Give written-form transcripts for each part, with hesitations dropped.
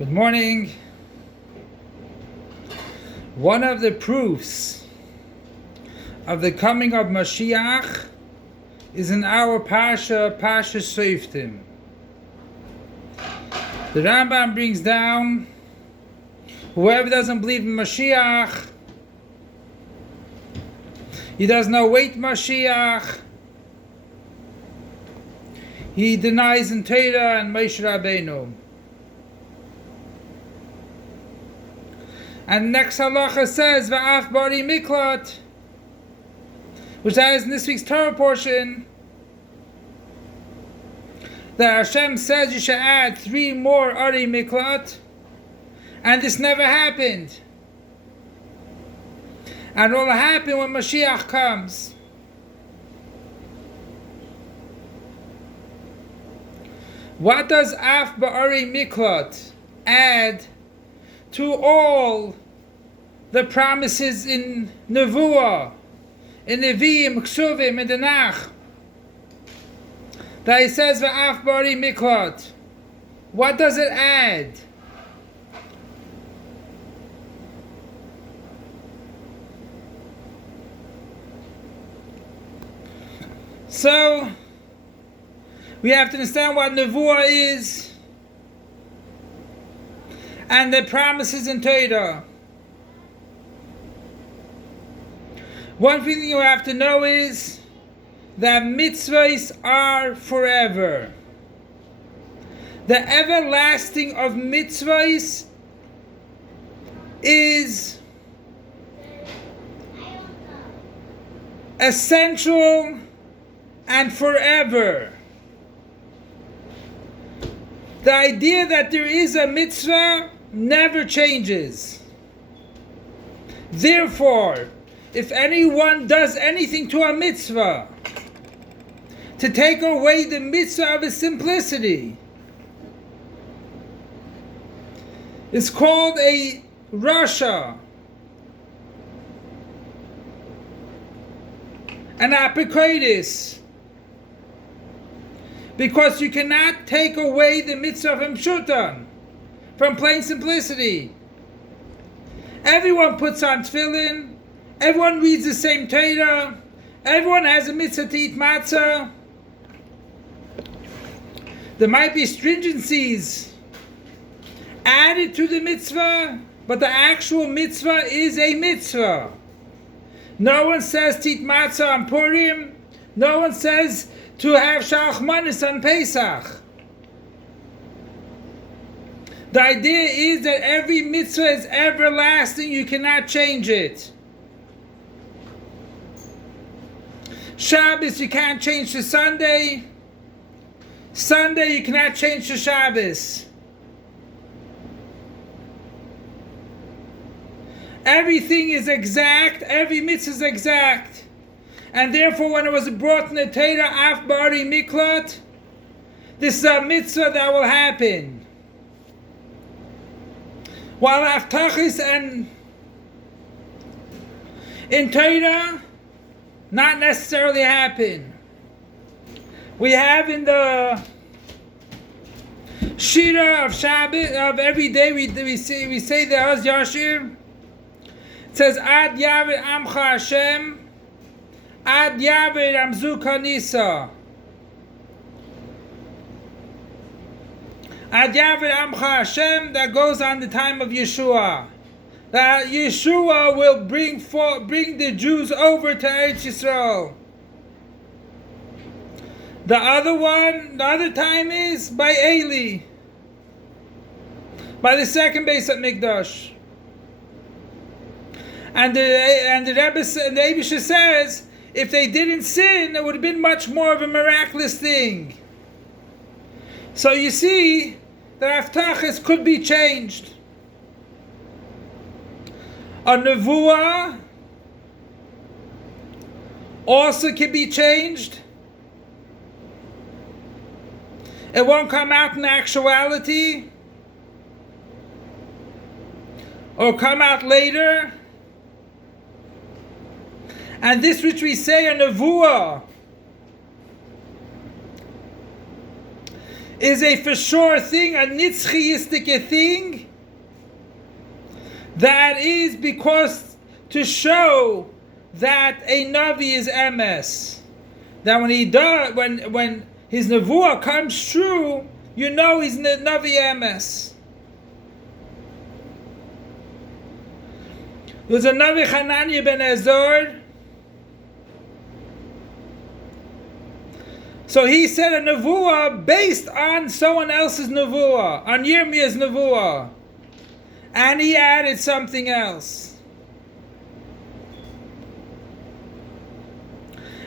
Good morning. One of the proofs of the coming of Mashiach is in our Pasha Seiftim. The Rambam brings down, whoever doesn't believe in Mashiach, he doesn't await Mashiach, he denies in Torah and Moshe Rabbeinu. And next halacha says, Va'af bari miklat, which is in this week's Torah portion, that Hashem says you should add 3 more ari miklat, and this never happened. And it will happen when Mashiach comes. What does af ba'ari miklat add to all the promises in Nevuah, in Nevi'im, Ksuvim, in the Nach, that he says va'af bari miklat? What does it add? So we have to understand what Nevuah is and the promises in Torah. One thing you have to know is that mitzvahs are forever. The everlasting of mitzvahs is essential and forever. The idea that there is a mitzvah never changes. Therefore, if anyone does anything to a mitzvah to take away the mitzvah of its simplicity, it's called a rasha, an apikoidis, because you cannot take away the mitzvah from Pshutan, from plain simplicity. Everyone puts on tefillin, everyone reads the same Torah, everyone has a mitzvah to eat matzah. There might be stringencies added to the mitzvah, but the actual mitzvah is a mitzvah. No one says to eat matzah on Purim, no one says to have shalachmanis on Pesach. The idea is that every mitzvah is everlasting, you cannot change it. Shabbos you can't change to Sunday. Sunday you cannot change to Shabbos. Everything is exact, every mitzvah is exact. And therefore when it was brought in the Torah, af bari miklat, this is a mitzvah that will happen. While aftachis and in Torah not necessarily happen. We have in the Shira of Shabbat, of every day we say the Az Yashir. It says Ad Yavid Amcha Hashem, Ad Yavid Amzu Kanisa. Ad Yavid Amcha Hashem, that goes on the time of Yeshua. That Yeshua will bring the Jews over to Eretz Yisrael. The other time is by Eli, by the second base at Mikdash. And the Rebbe, the Eibusha says, if they didn't sin, it would have been much more of a miraculous thing. So you see that Aftachas could be changed. A Nevuah also can be changed. It won't come out in actuality, or come out later. And this which we say a Nevuah is a for sure thing, a nitzchiyistic thing, that is because to show that a Navi is emes. That when he does, when his nevuah comes true, you know he's Navi emes. There's a Navi Hananiah ben Azor. So he said a nevuah based on someone else's nevuah, on Yirmiyah's nevuah. And he added something else.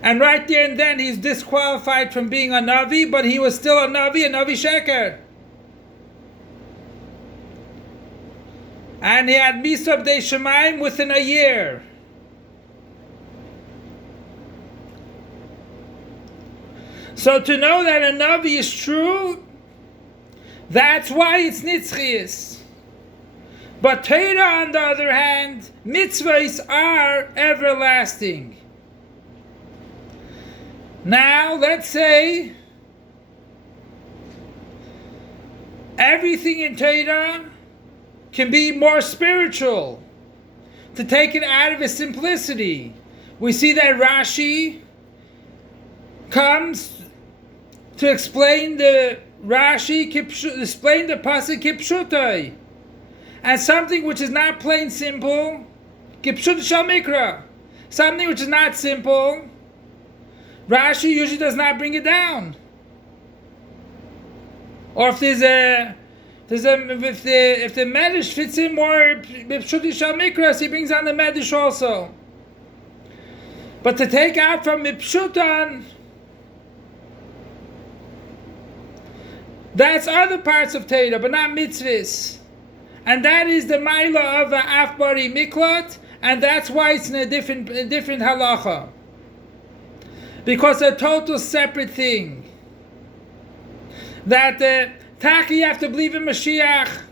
And right there and then he's disqualified from being a Navi, but he was still a Navi Sheker. And he had Misab de Shemaim within a year. So to know that a Navi is true, that's why it's Nitzchias. But Torah, on the other hand, mitzvahs are everlasting. Now, let's say everything in Torah can be more spiritual, to take it out of its simplicity. We see that Rashi comes to explain the explain the pasuk kipshutai, and something which is not plain simple, kipshut shal mikra, something which is not simple, Rashi usually does not bring it down. Or if if the Medrash fits in more Bipshuti Shal Mikras, he brings down the Medrash also. But to take out from Mipshutan, that's other parts of Torah, but not mitzvahs. And that is the Maila of Afbari Miklat, and that's why it's in a different halacha. Because a total separate thing. That Taki, you have to believe in Mashiach.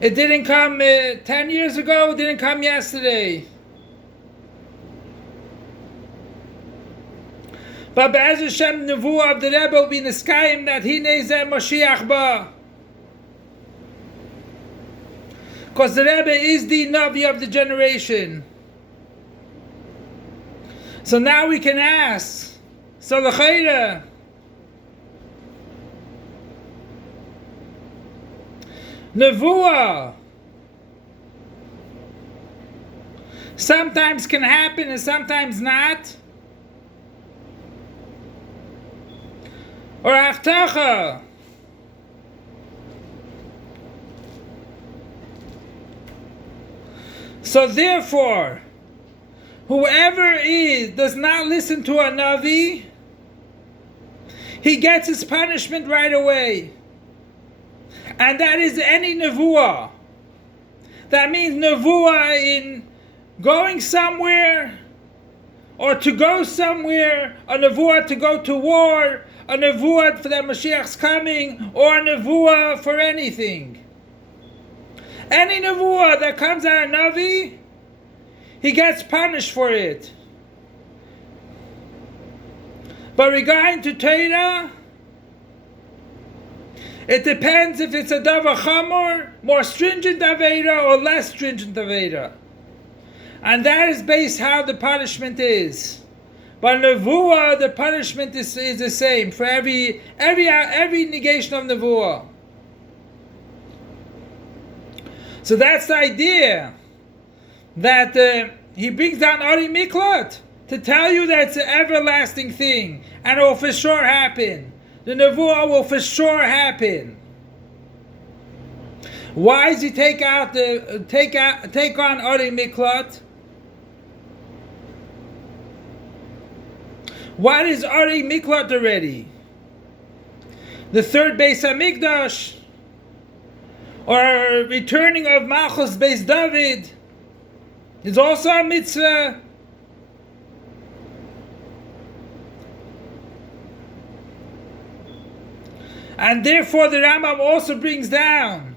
It didn't come 10 years ago, it didn't come yesterday. But Be'ez Hashem, Nevuah of the Rebbe will be Niskayim that Hinei Zeh Mashiach Ba. Because the Rebbe is the Navi of the generation. So now we can ask, so l'chayra, Nevuah sometimes can happen and sometimes not. Or Haftacha. So therefore, whoever does not listen to a Navi, he gets his punishment right away. And that is any Nevuah. That means Nevuah in going somewhere, or to go somewhere, a Nevuah to go to war, a Nevuah for that Mashiach's coming, or a Nevuah for anything. Any Nevuah that comes out of Navi, he gets punished for it. But regarding to Torah, it depends if it's a davar chamor, more stringent avera, or less stringent avera. And that is based how the punishment is. But nevuah, the punishment is the same for every negation of nevuah. So that's the idea, that he brings down Ari Miklat to tell you that it's an everlasting thing, and it will for sure happen. The nevuah will for sure happen. Why does he take on Ari Miklat? What is Ari Miklat already? The third Beis Hamikdash, or returning of Malchus Beis David, is also a mitzvah. And therefore the Rambam also brings down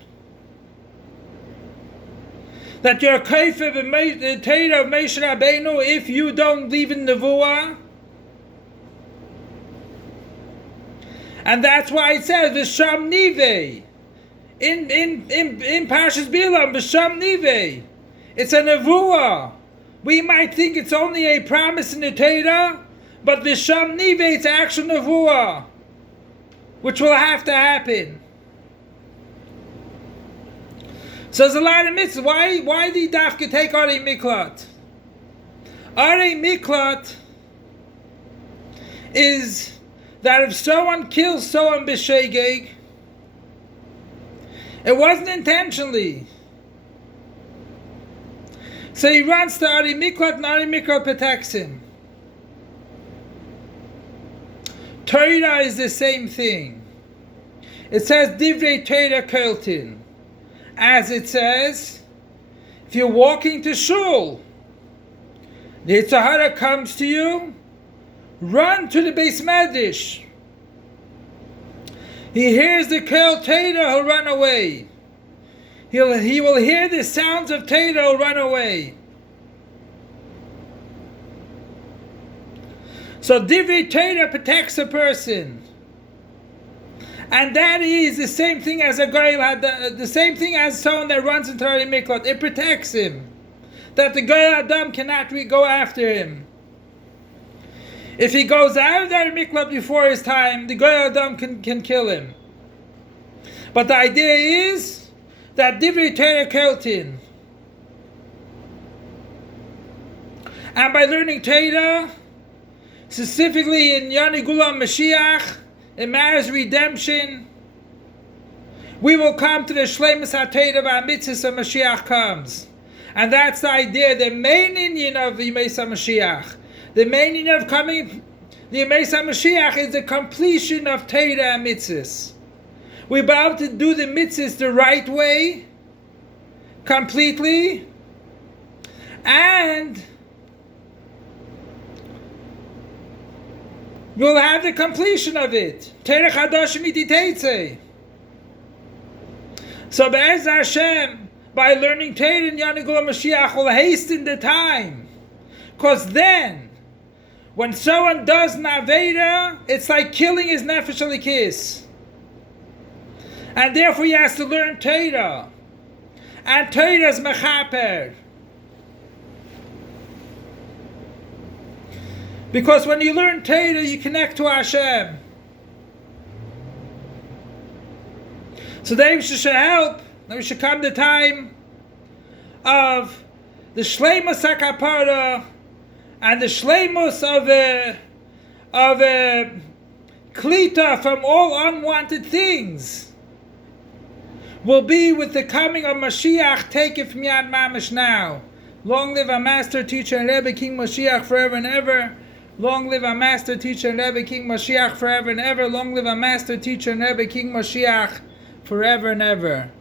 that you're kaifer the Torah of Moshe Rabbeinu if you don't believe in Nevuah. And that's why it says V'sham Nivei. In Parshas Bilam, V'sham Nivei. It's a nevuah. We might think it's only a promise in the Torah, but V'sham Nivei, it's actual nevuah, which will have to happen. So there's a lot of mitzvahs. Why did Dafka take Arei Miklat? Arei Miklat is that if someone kills someone b'shegeg, it wasn't intentionally. So he runs to Arei Miklat, and Arei Miklat protects him. Torah is the same thing. It says Divrei Torah Keltin. As it says, if you're walking to shul, the Yetzer Hara comes to you, run to the Beis Medrash. He hears the Kel Torah, he'll run away. He will hear the sounds of Torah, he'll run away. So Divrei Torah protects a person. And that is the same thing as a Goyal, the same thing as someone that runs into Arei Miklat. It protects him. That the Goyal Adam cannot go after him. If he goes out of the Arei Miklat before his time, the Goyal Adam can kill him. But the idea is that Divrei Torah Keltin. And by learning Torah, specifically in Yani Gulam Mashiach, in marriage redemption, we will come to the Shleimus HaTorah v'Amitzvos of Mashiach comes. And that's the idea, the main Inyan of Yemei Mashiach. The main Inyan of coming, the Yemei Mashiach is the completion of Torah and mitzvahs. We're about to do the mitzvahs the right way, completely, and we'll have the completion of it. Terech Hadosh Mititeitze. So Be'ez Hashem, by learning Torah and Yani Gulam Mashiach, will hasten the time. Because then, when someone does Naveda, it's like killing his Nefesh Elikis. And therefore he has to learn Torah. And Torah is Mechaper. Because when you learn Torah, you connect to Hashem. So then we should help. Then we should come the time of the Shleimus HaKapara and the Shleimus of Klita from all unwanted things will be with the coming of Mashiach. Take it from Yad Mamish now. Long live our Master, Teacher, and Rebbe, King Mashiach, forever and ever. Long live our Master, Teacher, and Rebbe, King Mashiach, forever and ever. Long live our Master, Teacher, and Rebbe, King Mashiach, forever and ever.